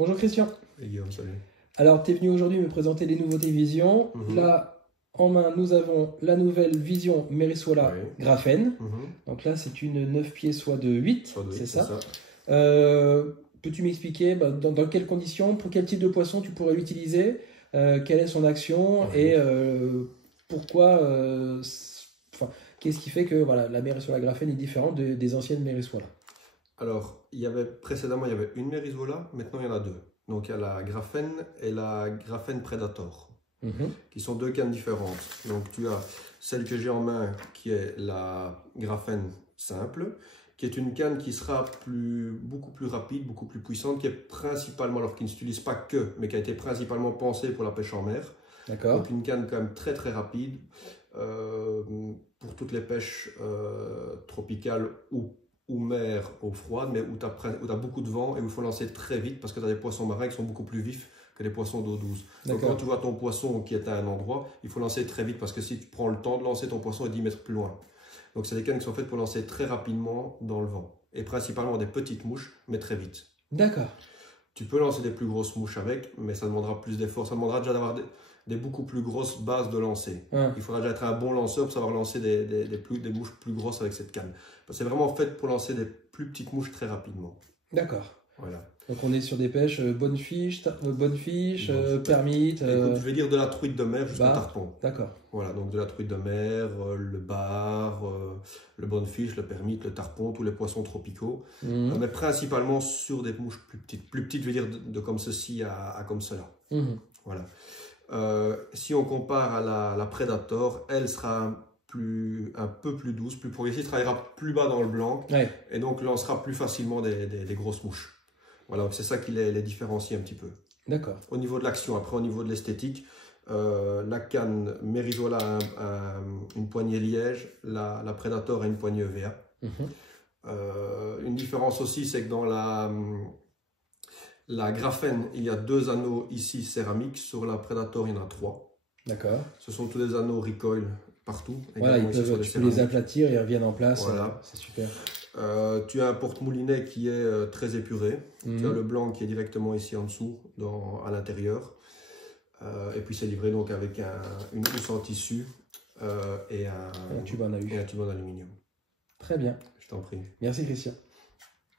Bonjour Christian. Et Guillaume, salut. Alors, tu es venu aujourd'hui me présenter les nouveautés Vision. Là, en main, nous avons la nouvelle Vision Merissola Graphène. Donc là, c'est une 9 pieds, soit de 8, c'est ça. Peux-tu m'expliquer dans quelles conditions, pour quel type de poisson tu pourrais l'utiliser, quelle est son action et pourquoi, qu'est-ce qui fait que voilà, la Merissola Graphène est différente des anciennes Merissola? Alors, précédemment, il y avait une Merissola, maintenant il y en a deux. Donc il y a la Graphène et la Graphène Predator, qui sont deux cannes différentes. Donc tu as celle que j'ai en main, qui est la Graphène simple, qui est une canne qui sera beaucoup plus rapide, beaucoup plus puissante, qui est principalement, alors qui ne s'utilise pas que, mais qui a été principalement pensée pour la pêche en mer. D'accord. Donc une canne quand même très très rapide pour toutes les pêches tropicales ou mer eau froide, mais où tu as beaucoup de vent et où il faut lancer très vite parce que tu as des poissons marins qui sont beaucoup plus vifs que les poissons d'eau douce. Donc quand tu vois ton poisson qui est à un endroit, il faut lancer très vite parce que si tu prends le temps de lancer ton poisson, il est 10 mètres plus loin. Donc c'est des cannes qui sont faites pour lancer très rapidement dans le vent et principalement des petites mouches, mais très vite. D'accord. Tu peux lancer des plus grosses mouches avec, mais ça demandera plus d'efforts. Ça demandera déjà d'avoir des beaucoup plus grosses bases de lancer. Il faudra déjà être un bon lanceur pour savoir lancer des mouches plus grosses avec cette canne. C'est vraiment fait pour lancer des plus petites mouches très rapidement. D'accord. Voilà. Donc on est sur des pêches bonne fiche, permite. Écoute, je vais dire de la truite de mer jusqu'au tarpon. D'accord. Voilà, donc de la truite de mer, le bar, le bonne fiche, le permite, le tarpon, tous les poissons tropicaux. Mais principalement sur des mouches plus petites. Plus petites, je veux dire de comme ceci à comme cela. Voilà. Si on compare à la Predator, elle sera un peu plus douce, plus progressive, travaillera plus bas dans le blanc et donc lancera plus facilement des grosses mouches. Voilà, c'est ça qui les différencie un petit peu. D'accord. Au niveau de l'action, après au niveau de l'esthétique, la canne Merissola a une poignée liège, la Predator a une poignée EVA. Une différence aussi, c'est que dans la Graphène, il y a 2 anneaux ici céramiques, sur la Predator, il y en a 3. D'accord. Ce sont tous des anneaux recoil partout. Voilà, tu peux les aplatir et ils reviennent en place. Voilà. C'est super. Tu as un porte-moulinet qui est très épuré. Tu as le blanc qui est directement ici en dessous, à l'intérieur. Et puis c'est livré donc avec une housse en tissu et un tube en aluminium. Très bien. Je t'en prie. Merci Christian.